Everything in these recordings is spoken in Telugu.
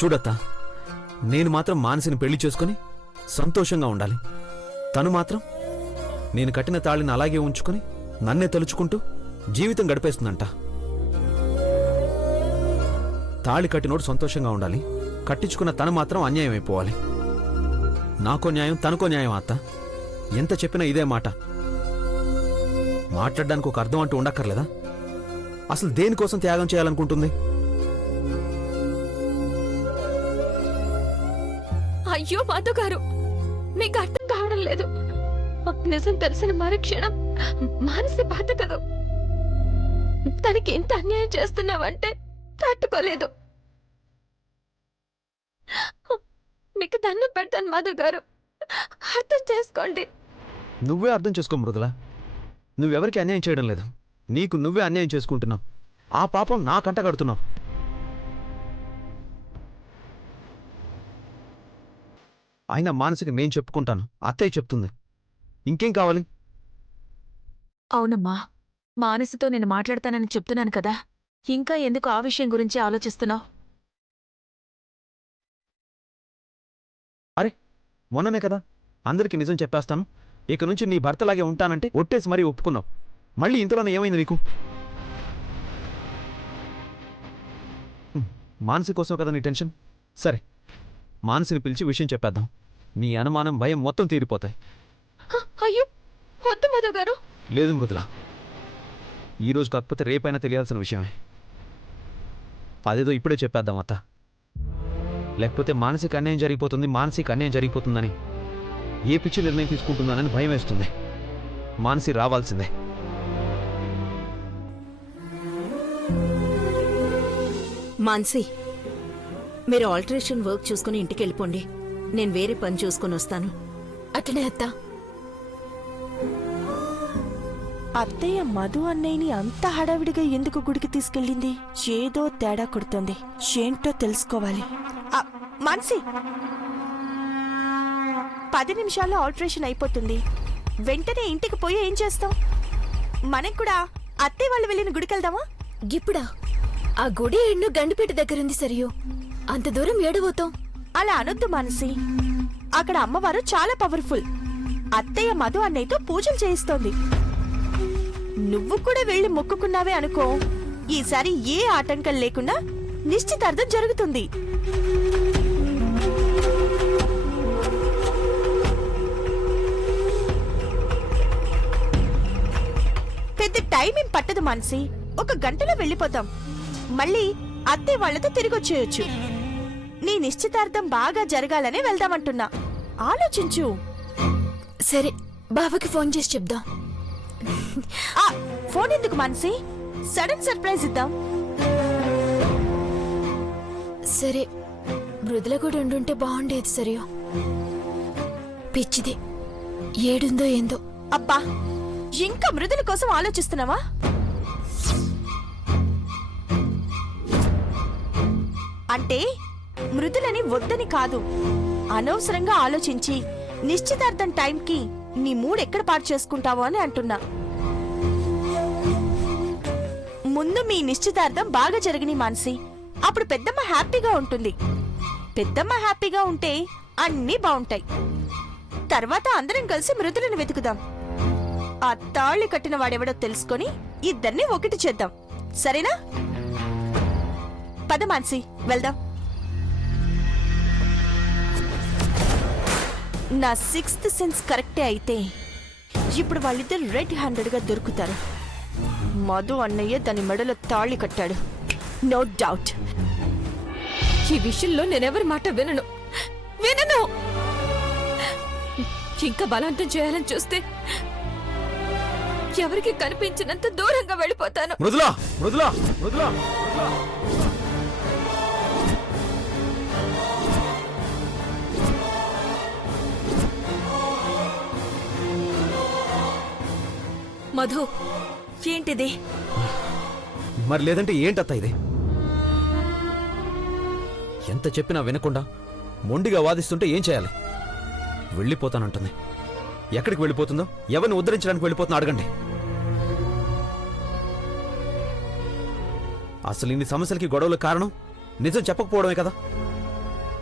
చూడత్తా, నేను మాత్రం మానసిని పెళ్లి చేసుకుని సంతోషంగా ఉండాలి. తను మాత్రం నేను కట్టిన తాళిని అలాగే ఉంచుకుని నన్నే తలుచుకుంటూ జీవితం గడిపేస్తుందంట. తాళి కట్టినోడు సంతోషంగా ఉండాలి, కట్టించుకున్న తను మాత్రం అన్యాయం అయిపోవాలి. నాకో న్యాయం, తనకో న్యాయం. అత్త ఎంత చెప్పినా ఇదే మాట. మాట్లాడడానికి ఒక అర్థం అంటూ ఉండక్కర్లేదా? అసలు దేనికోసం త్యాగం చేయాలనుకుంటుంది? అయ్యో మాధవ్ గారు, మీకు అర్థం కావడం లేదు. నిజం తెలిసిన మరుక్షణం మానసి బాధ కదా. తనకి ఎంత అన్యాయం చేస్తున్నావంటే తట్టుకోలేదు. మీకు దండం పెడతాను మాధవ్ గారు, అర్థం చేసుకోండి. నువ్వే అర్థం చేసుకో మృదుల. నువ్వెవరికి అన్యాయం చేయడం లేదు, నీకు నువ్వే అన్యాయం చేసుకుంటున్నావు. ఆ పాపం నా కంట కడుతున్నావు. అయినా మానసిక నేను చెప్పుకుంటాను, అత్తయ్య చెప్తుంది. ఇంకేం కావాలి? అవునమ్మా, మానసితో నేను మాట్లాడతానని చెప్తున్నాను కదా, ఇంకా ఎందుకు ఆ విషయం గురించి ఆలోచిస్తున్నావు? అరే, మొన్ననే కదా అందరికీ నిజం చెప్పేస్తాను, ఇక నుంచి నీ భర్తలాగే ఉంటానంటే ఒట్టేసి మరీ ఒప్పుకున్నావు. మళ్ళీ ఇంతలోనే ఏమైంది నీకు? మానసి కోసం కదా నీ టెన్షన్. సరే, మానసిని పిలిచి విషయం చెప్పేద్దాం. నీ అనుమానం, భయం మొత్తం తీరిపోతాయి. అయ్యో వద్దు మాధవ్ గారు. లేదు మృదుల, ఈరోజు కాకపోతే రేపైనా తెలియాల్సిన విషయమే. అదేదో ఇప్పుడే చెప్పేద్దాం అత్త. లేకపోతే మానసిక అన్యాయం జరిగిపోతుంది, మానసిక అన్యాయం జరిగిపోతుందని ఏ పిచ్చి నిర్ణయం తీసుకుంటుందనని భయం వేస్తుంది. మానసి రావాల్సిందే. మాన్సి, మీరు ఆల్టరేషన్ వర్క్ చూసుకుని ఇంటికి వెళ్ళిపోండి. నేను వేరే పని చూసుకుని వస్తాను. అట్లనే అత్త. అత్తయ్య మధు అన్నయ్యని అంత హడావిడిగా ఎందుకు గుడికి తీసుకెళ్ళింది? ఏదో తేడా కొడుతుంది. ఏంటో తెలుసుకోవాలి. మాన్సి, 10 నిమిషాల్లో ఆల్టరేషన్ అయిపోతుంది. వెంటనే ఇంటికి పోయి ఏం చేస్తాం? మనం కూడా అత్తయ్య వాళ్ళు వెళ్ళిన గుడికి వెళ్దామా? ఇప్పుడా? ఆ గుడి ఎన్నో గండిపేట దగ్గరుంది సరియో, అంత దూరం ఏడబోతాం? అలా అనొద్దు మానసి, అక్కడ అమ్మవారు చాలా పవర్ఫుల్. అత్తయ్య మధు అన్నయ్యతో పూజలు చేయిస్తోంది. నువ్వు కూడా వెళ్ళి మొక్కుకున్నావే అనుకో, ఈసారి ఏ ఆటంకం లేకుండా నిశ్చితార్థం జరుగుతుంది. పెద్ద టైం ఏం పట్టదు మానసి, 1 గంటలో వెళ్ళిపోతాం. మళ్ళీ అత్తయ్య వాళ్లతో తిరిగొచ్చేయొచ్చు. నీ నిశ్చితార్థం బాగా జరగాలనే వెళ్దామంటున్నా. ఆలోచించు. సరే, బావకి ఫోన్ చేసి చెప్దాం. ఫోన్ ఎందుకు మానసి, సడన్ సర్ప్రైజ్ ఇద్దాం. సరే, మృదుల కూడా ఉండుంటే బాగుండేది సరియో. పిచ్చిది, ఏడుందో ఏందో. అబ్బా, ఇంకా మృదుల కోసం ఆలోచిస్తున్నావా? అంటే మృదులని వద్దని కాదు, అనవసరంగా ఆలోచించి నిశ్చితార్థం టైంకి నీ మూడ్ ఎక్కడ పాటు చేసుకుంటావో అని అంటున్నా. ముందు మీ నిశ్చితార్థం బాగా జరగని మానసి, అప్పుడు పెద్దమ్మ హ్యాపీగా ఉంటుంది. పెద్దమ్మ హ్యాపీగా ఉంటే అన్నీ బాగుంటాయి. తర్వాత అందరం కలిసి మృదులను వెతుకుదాం. ఆ తాళి కట్టిన వాడెవడో తెలుసుకొని ఇద్దరిని ఒకటి చేద్దాం. సరేనా? పద మానసి, వెళ్దాం. నా 6th సెన్స్ కరెక్టే అయితే ఇప్పుడు వాళ్ళిద్దరు రెడ్ హ్యాండెడ్ గా దొరుకుతారు. మధు అన్నయ్య దాని మెడలో తాళి కట్టాడు, నో డౌట్. ఈ విషయంలో నేనెవరి మాట వినను. ఇంకా బలవంతం చేయాలని చూస్తే ఎవరికి కనిపించినంత దూరంగా వెళ్ళిపోతాను. మృదులా, మృదులా, మృదులా, మధు, ఏంటిది? మరి లేదంటే ఏంటత్తా ఇది? ఎంత చెప్పినా వినకుండా మొండిగా వాదిస్తుంటే ఏం చేయాలి? వెళ్ళిపోతానంటుంది. ఎక్కడికి వెళ్ళిపోతుందో, ఎవరిని ఉద్ధరించడానికి వెళ్ళిపోతుందో అడగండి. అసలు ఇన్ని సమస్యలకి, గొడవలకు కారణం నిజం చెప్పకపోవడమే కదా.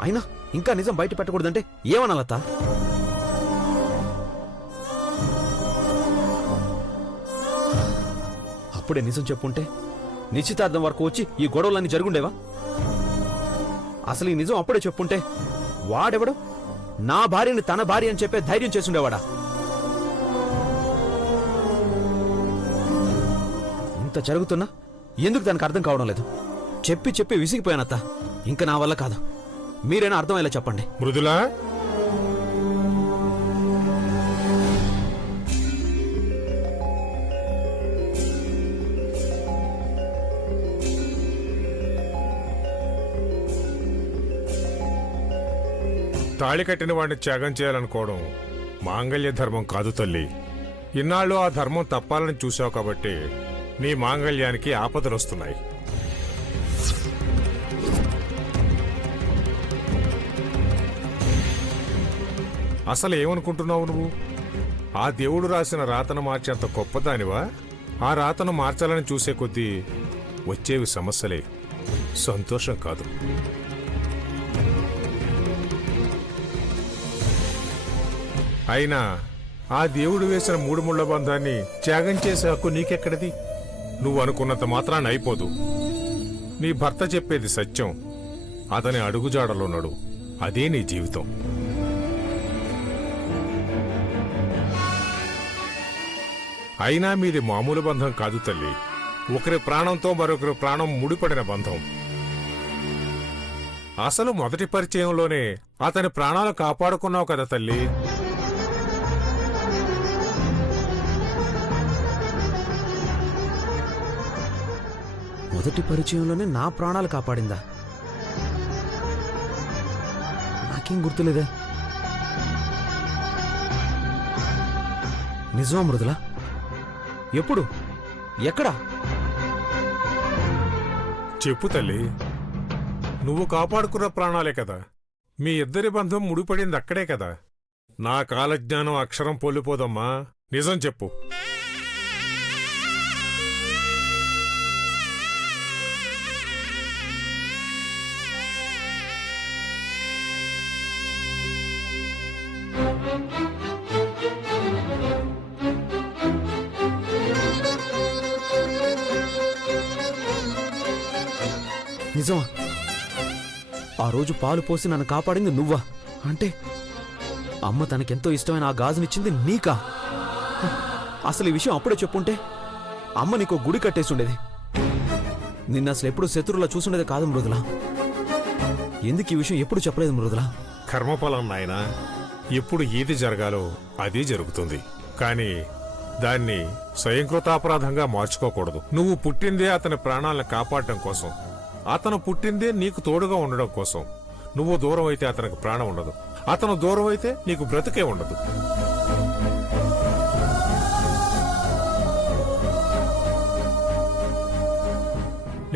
అయినా ఇంకా నిజం బయట పెట్టకూడదంటే ఏమన్నా లత? అప్పుడే నిజం చెప్పుంటే నిశ్చితార్థం వరకు వచ్చి ఈ గొడవలన్నీ జరుగుండేవా? అసలు ఈ నిజం అప్పుడే చెప్పుంటే వాడెవడు నా భార్యని తన భార్య అని చెప్పే ధైర్యం చేసుండేవాడా? ఇంత జరుగుతున్నా ఎందుకు దానికి అర్థం కావడం లేదు? చెప్పి చెప్పి విసిగిపోయానత్త. ఇంకా నా వల్ల కాదు. మీరైనా అర్థమయ్యేలా చెప్పండి. మృదులా, తాళి కట్టిన వాడిని త్యాగం చేయాలనుకోవడం మాంగళ్య ధర్మం కాదు తల్లి. ఇన్నాళ్ళు ఆ ధర్మం తప్పాలని చూశావు కాబట్టి నీ మాంగళ్యానికి ఆపదలు వస్తున్నాయి. అసలు ఏమనుకుంటున్నావు నువ్వు? ఆ దేవుడు రాసిన రాతను మార్చేంత గొప్పదానివా? ఆ రాతను మార్చాలని చూసే కొద్దీ వచ్చేవి సమస్యలే, సంతోషం కాదు. అయినా ఆ దేవుడు వేసిన మూడు ముళ్ల బంధాన్ని త్యాగం చేసే హక్కు నీకెక్కడిది? నువ్వు అనుకున్నంత మాత్రాన్ని అయిపోదు. నీ భర్త చెప్పేది సత్యం. అతని అడుగుజాడలో నడు. అదే నీ జీవితం. అయినా మీది మామూలు బంధం కాదు తల్లి. ఒకరి ప్రాణంతో మరొకరి ప్రాణం ముడిపడిన బంధం. అసలు మొదటి పరిచయంలోనే అతని ప్రాణాలు కాపాడుకున్నావు కదా తల్లి. మొదటి పరిచయంలోనే నా ప్రాణాలు కాపాడిందా? నాకేం గుర్తులేదే. నిజమా మృదులా? ఎప్పుడు? ఎక్కడా? చెప్పు తల్లి. నువ్వు కాపాడుకున్న ప్రాణాలే కదా. మీ ఇద్దరి బంధం ముడిపడింది అక్కడే కదా. నా కాలజ్ఞానం అక్షరం పొల్లిపోదమ్మా. నిజం చెప్పు. నిజమా? ఆ రోజు పాలు పోసి నన్ను కాపాడింది నువ్వా? అంటే అమ్మ తనకెంతో ఇష్టమైన ఆ గాజునిచ్చింది నీకా? అసలు ఈ విషయం అప్పుడే చెప్పుంటే అమ్మ నీకు గుడి కట్టేసుండేది. నిన్న అసలు ఎప్పుడు శత్రువులా చూసుండేది కాదు మృదులా. ఎందుకు ఈ విషయం ఎప్పుడు చెప్పలేదు మృదులా? కర్మఫలం నాయనా. ఎప్పుడు ఏది జరగాలో అదే జరుగుతుంది. కానీ దాన్ని స్వయంకృతాపరాధంగా మార్చుకోకూడదు. నువ్వు పుట్టిందే అతని ప్రాణాలను కాపాడటం కోసం. అతను పుట్టిందే నీకు తోడుగా ఉండడం కోసం. నువ్వు దూరం అయితే అతనికి ప్రాణం ఉండదు. అతను దూరం అయితే నీకు బ్రతుకే ఉండదు.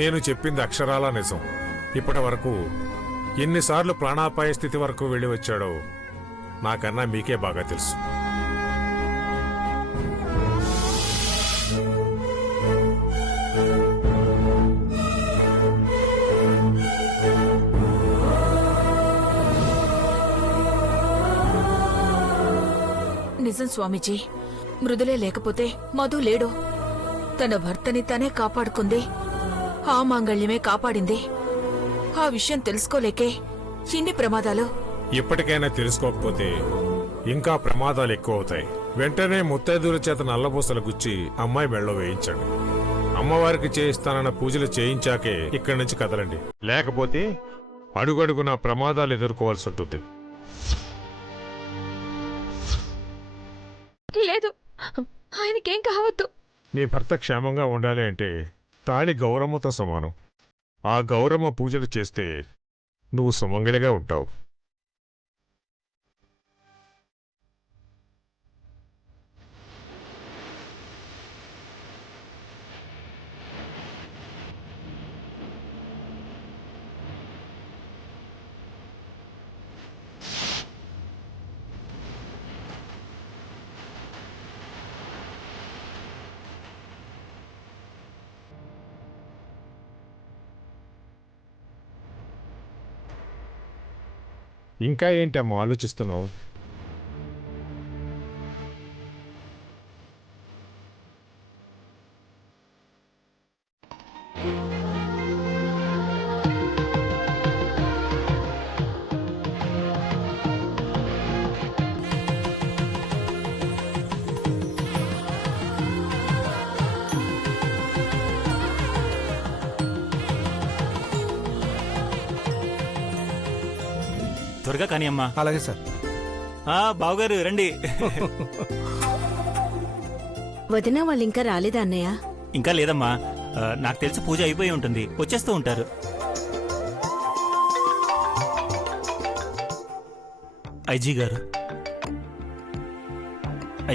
నేను చెప్పింది అక్షరాల నిజం. ఇప్పటి వరకు ఎన్నిసార్లు ప్రాణాపాయ స్థితి వరకు వెళ్ళి వచ్చాడో నాకన్నా మీకే బాగా తెలుసు. నిజం స్వామీజీ. మృదులే లేకపోతే మధు లేడు. తన భర్తని తనే కాపాడుకుంది. ఆ మాంగళ్యమే కాపాడింది. ఆ విషయం తెలుసుకోలేకే ఇన్ని ప్రమాదాలు. ఇప్పటికైనా తెలుసుకోకపోతే ఇంకా ప్రమాదాలు ఎక్కువ అవుతాయి. వెంటనే ముత్తైదుల చేత నల్లబూసలు గుచ్చి అమ్మాయి మెళ్ళో వేయించండి. అమ్మవారికి చేయిస్తానన్న పూజలు చేయించాకే ఇక్కడి నుంచి కదలండి. లేకపోతే అడుగడుగునా ప్రమాదాలు ఎదుర్కోవాల్సి ఉంటుంది. లేదు, ఆయనకేం కావద్దు. నీ భర్త క్షేమంగా ఉండాలి అంటే తాళి గౌరమ్మతో సమానం. ఆ గౌరమ్మ పూజలు చేస్తే నువ్వు సుమంగళిగా ఉంటావు. ఇంకా ఏంటమ్మా ఆలోచిస్తున్నావు? త్వరగా కానీ అమ్మా. అలాగే సార్. బావగారు రండి. వదిన వాళ్ళు ఇంకా రాలేదా అన్నయ్య? ఇంకా లేదమ్మా, నాకు తెలిసి పూజ అయిపోయి ఉంటుంది, వచ్చేస్తూ ఉంటారు. ఐజీ గారు,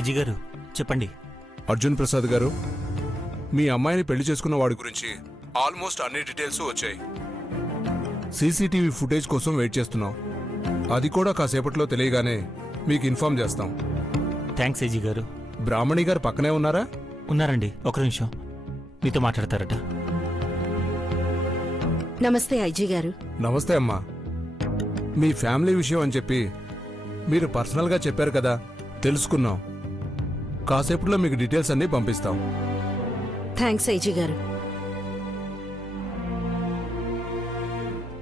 ఐజీ గారు చెప్పండి. అర్జున్ ప్రసాద్ గారు, మీ అమ్మాయిని పెళ్లి చేసుకున్న వాడి గురించి ఆల్మోస్ట్ అన్ని డీటెయిల్స్ వచ్చాయి. సీసీటీవీ ఫుటేజ్ కోసం వెయిట్ చేస్తున్నాం. అది కూడా కాసేపట్లో తెలియగానే మీకు ఇన్ఫార్మ్ చేస్తాం. థ్యాంక్స్ ఐజీ గారు. బ్రాహ్మణి గారు పక్కనే ఉన్నారా? ఉన్నారండి, ఒక నిమిషం మీతో మాట్లాడతారట. నమస్తే ఐజీ గారు. నమస్తే అమ్మా. మీ ఫ్యామిలీ విషయం అని చెప్పి మీరు పర్సనల్గా చెప్పారు కదా, తెలుసుకున్నాం. కాసేపట్లో మీకు డీటెయిల్స్ అన్నీ పంపిస్తాం. థ్యాంక్స్ ఐజీ గారు.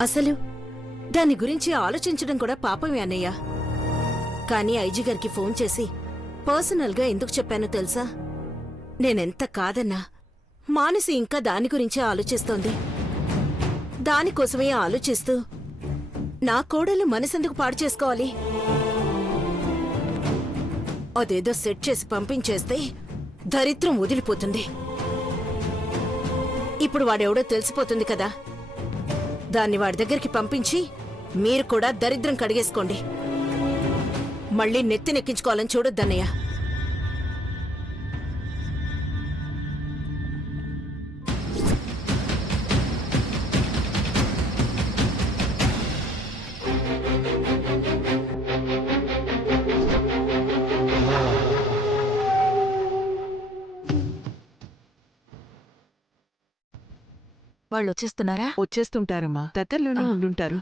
అసలు దాని గురించి ఆలోచించడం కూడా పాపమే అన్నయ్య. కానీ ఐజీ గారికి ఫోన్ చేసి పర్సనల్గా ఎందుకు చెప్పానో తెలుసా? నేనెంత కాదన్నా మానసి ఇంకా దాని గురించే ఆలోచిస్తోంది. దానికోసమే ఆలోచిస్తూ నా కోడలు మనసెందుకు పాడు చేసుకోవాలి? అదేదో సెట్ చేసి పంపించేస్తే దరిద్రం వదిలిపోతుంది. ఇప్పుడు వాడెవడో తెలిసిపోతుంది కదా, దాన్ని వాడి దగ్గరికి పంపించి మీరు కూడా దరిద్రం కడిగేసుకోండి. మళ్ళీ నెత్తినెక్కించుకోవాలని చూడొద్దన్నయ్య. వాళ్ళు వచ్చేస్తున్నారా? వచ్చేస్తుంటారమ్మా, దగ్గరలోనే ఉండుంటారు.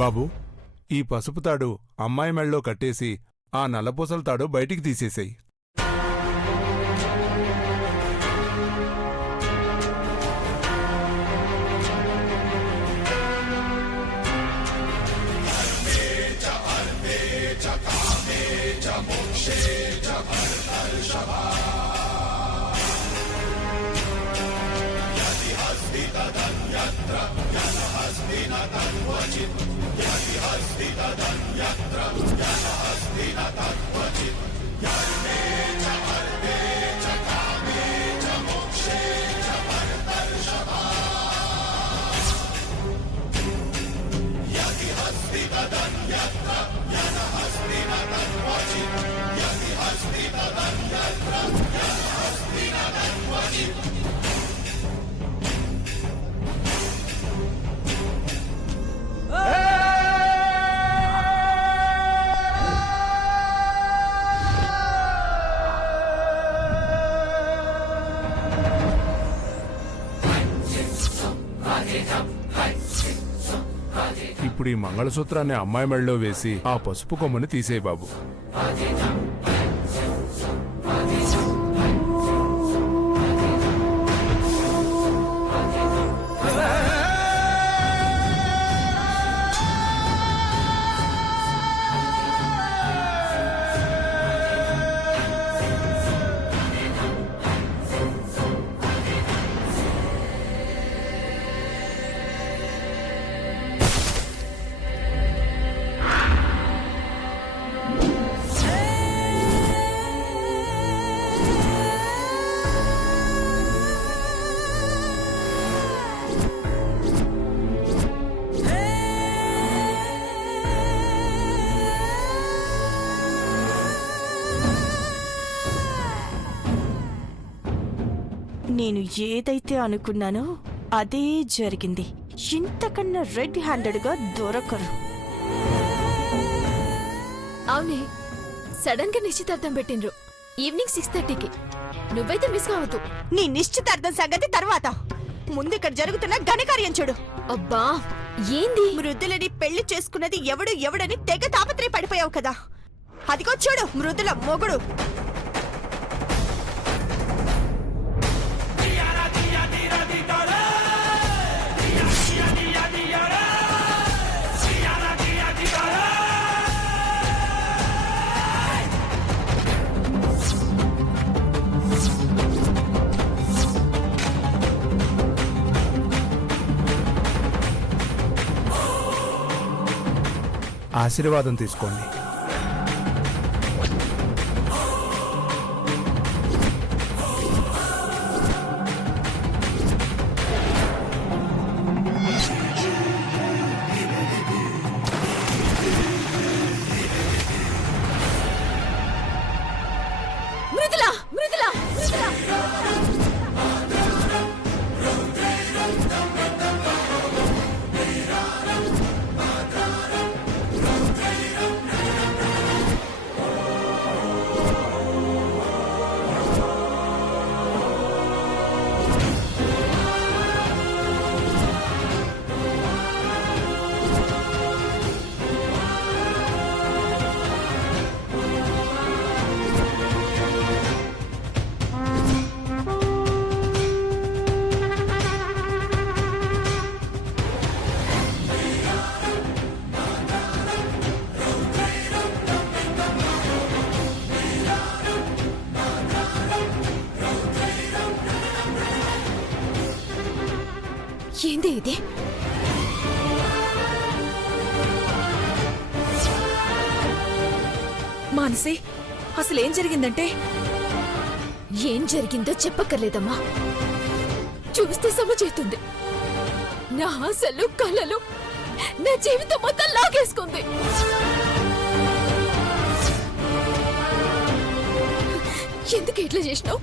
బాబు, ఈ పసుపు తాడు అమ్మాయి మెళ్ళలో కట్టేసి ఆ నల్లపూసల తాడు బయటికి తీసేసేయి. ఇప్పుడు ఈ మంగళసూత్రాన్ని అమ్మాయి మెళ్ళలో వేసి ఆ పసుపు కొమ్మని తీసేయి బాబు. నేను ఏదైతే అనుకున్నానో అదే జరిగింది. ఇంతకన్నా రెడ్ హ్యాండెడ్గా దొరకరు. అవునే, సడన్ గా నిశ్చితార్థం పెట్టిండ్రు ఈవినింగ్ 6:30కి. నువ్వైతే మిస్ కావద్దు. నీ నిశ్చితార్థం సంగతి తర్వాత, ముందు ఇక్కడ జరుగుతున్న ఘనకార్యం చూడు. అబ్బా ఏంది? మృదులని పెళ్లి చేసుకున్నది ఎవడని తెగ తాపత్రయ పడిపోయావు కదా. అదిగో చూడు మృదుల మొగుడు. ఆశీర్వాదం తీసుకోండి. మృదులా మృదులా మృదులా ఏంది ఇది? మానసి, అసలేం జరిగిందంటే? ఏం జరిగిందో చెప్పక్కర్లేదమ్మా, చూస్తే సమచేస్తుంది. నా ఆశలు కలలు నా జీవితం మొత్తం లాగేసుకుంది. ఎందుకు ఇట్లా చేసినావు?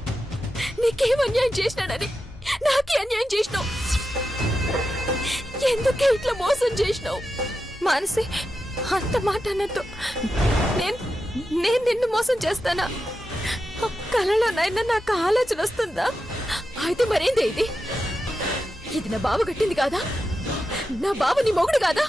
నీకేం అన్యాయం చేసినాడని నాకే అన్యాయం చేసినావు. ఎందుకే ఇట్లా మోసం చేసినావు? మానసి, అంత మాట అన్నట్టు నేను నిన్ను మోసం చేస్తానా? కలలోనైనా నాకు ఆలోచన వస్తుందా? అయితే మరేంది ఇది? ఇది నా బావ కట్టింది కాదా? నా బావ నీ మొగుడు కాదా?